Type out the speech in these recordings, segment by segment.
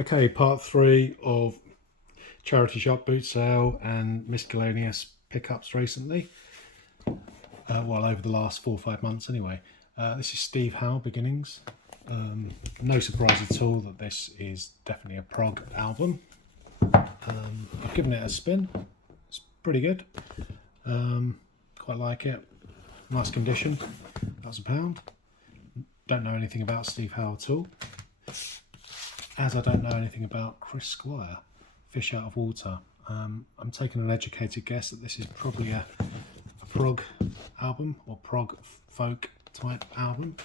Okay, part 3 of charity shop boot sale and miscellaneous pickups recently. Well, over the last 4 or 5 months anyway. This is Steve Howe Beginnings. No surprise at all that this is definitely a prog album. I've given it a spin. It's pretty good. Quite like it. Nice condition. That's £1. Don't know anything about Steve Howe at all. As I don't know anything about Chris Squire, Fish Out of Water. I'm taking an educated guess that this is probably a prog album or prog folk type album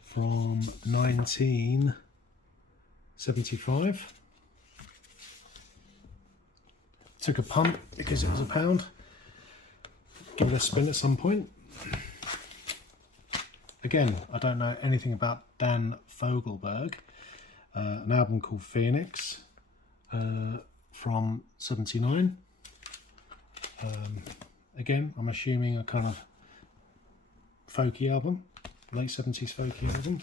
from 1975. Took a punt because it was £1. Give it a spin at some point. Again, I don't know anything about Dan Fogelberg. An album called Phoenix from 79. Again, I'm assuming a kind of folky album, late 70s folky album.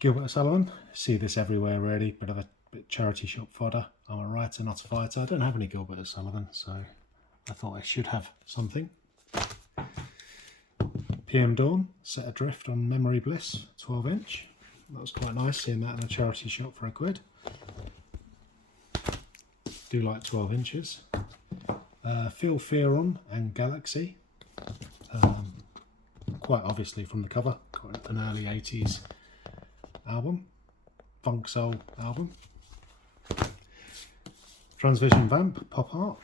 Gilbert O'Sullivan, see this everywhere really, bit of a charity shop fodder. I'm a writer, not a fighter. I don't have any Gilbert O'Sullivan, so I thought I should have something. PM Dawn, Set Adrift on Memory Bliss, 12-inch. That was quite nice, seeing that in a charity shop for £1. Do like 12 inches. Phil Fearon and Galaxy. Quite obviously from the cover, quite an early 80s album. Funk soul album. Transvision Vamp, pop art.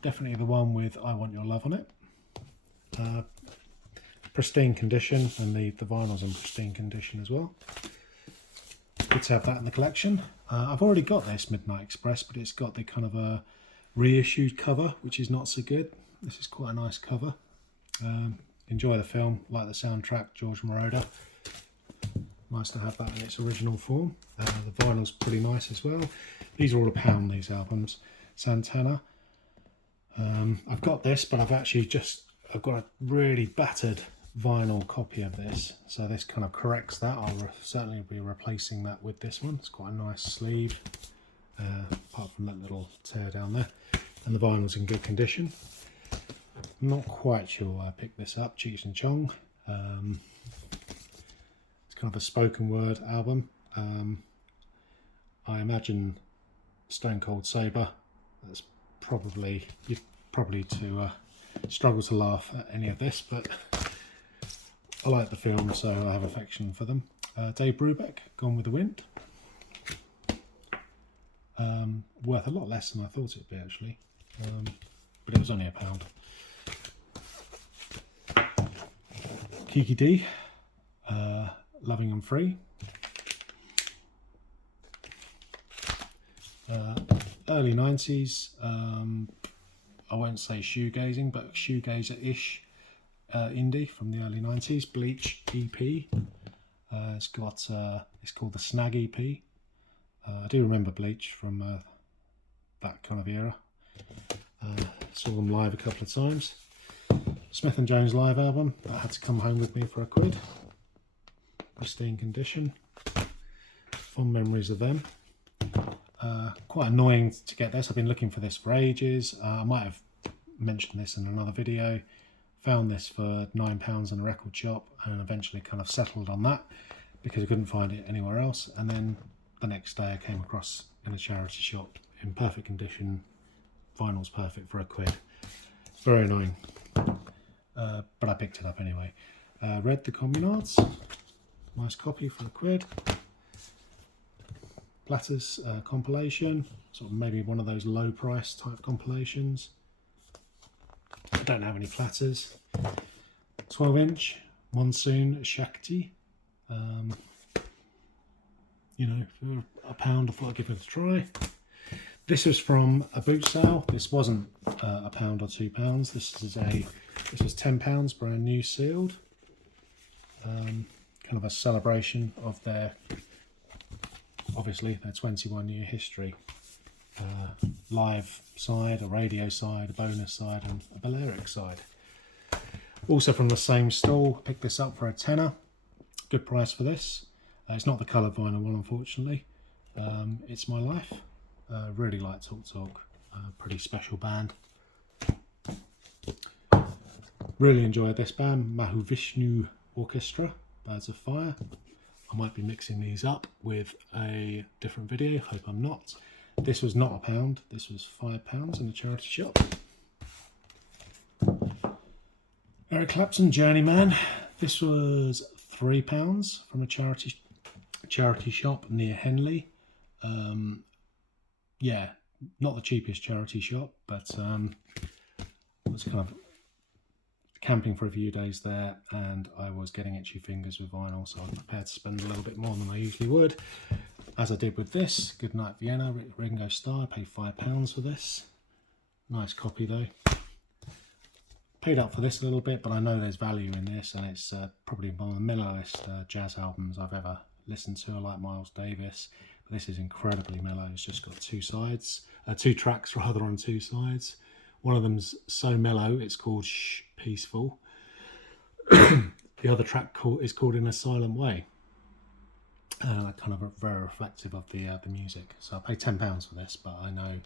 Definitely the one with I Want Your Love on it. Pristine condition, and the vinyl's in pristine condition as well. Good to have that in the collection. I've already got this Midnight Express, but it's got the kind of a reissued cover, which is not so good. This is quite a nice cover. Enjoy the film, like the soundtrack, George Moroder. Nice to have that in its original form. The vinyl's pretty nice as well. These are all £1, these albums. Santana. I've got this, but I've got a really battered vinyl copy of this, so this kind of corrects that. I'll certainly be replacing that with this one. It's quite a nice sleeve, apart from that little tear down there, and the vinyl's in good condition. I'm not quite sure why I picked this up. Cheech and Chong. It's kind of a spoken word album. I imagine Stone Cold Sabre. That's probably you'd probably to struggle to laugh at any of this, but I like the film, so I have affection for them. Dave Brubeck, Gone with the Wind. Worth a lot less than I thought it'd be actually, but it was only £1. Kiki D, Loving and Free. Early 90s, I won't say shoegazing, but shoegazer-ish indie from the early 90s. Bleach EP. It's called the Snag EP. I do remember Bleach from that kind of era. Saw them live a couple of times. Smith and Jones live album. That had to come home with me for £1. Pristine condition. Fond memories of them. Quite annoying to get this. I've been looking for this for ages. I might have mentioned this in another video. Found this for £9 in a record shop and eventually kind of settled on that because I couldn't find it anywhere else. And then the next day I came across in a charity shop in perfect condition. Vinyl's perfect for £1. Very annoying. But I picked it up anyway. Red the Communards. Nice copy for £1. Platters compilation, sort of maybe one of those low price type compilations. I don't have any Platters. 12-inch Monsoon Shakti. You know, for £1 I thought I'd give it a try. This was from a boot sale. This wasn't £1 or £2. This was £10, brand new, sealed. Kind of a celebration of their, obviously, their 21-year history. Live side, a radio side, a bonus side, and a Balearic side. Also from the same stall, picked this up for a tenner. Good price for this. It's not the coloured vinyl one, unfortunately. It's My Life. Really like Talk Talk. Pretty special band. Really enjoyed this band, Mahavishnu Orchestra, Birds of Fire. I might be mixing these up with a different video, hope I'm not. This was not £1, this was £5 in a charity shop. Eric Clapton, Journeyman. This was £3 from a charity shop near Henley. Yeah, not the cheapest charity shop, but I was kind of camping for a few days there, and I was getting itchy fingers with vinyl, so I was prepared to spend a little bit more than I usually would, as I did with this. Goodnight Vienna, Ringo Starr. I paid £5 for this. Nice copy though. Paid up for this a little bit, but I know there's value in this, and it's probably one of the mellowest jazz albums I've ever listened to. I like Miles Davis, but this is incredibly mellow. It's just got two tracks rather, on two sides. One of them's so mellow it's called Shh, Peaceful. The other track is called In a Silent Way. Kind of very reflective of the music. So I paid £10 for this, but I know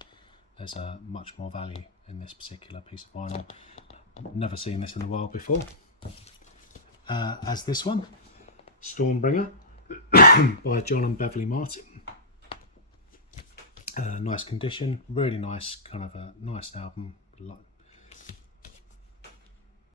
there's much more value in this particular piece of vinyl. Never seen this in the wild before. As this one, Stormbringer by John and Beverly Martin. Nice condition, really nice, kind of a nice album.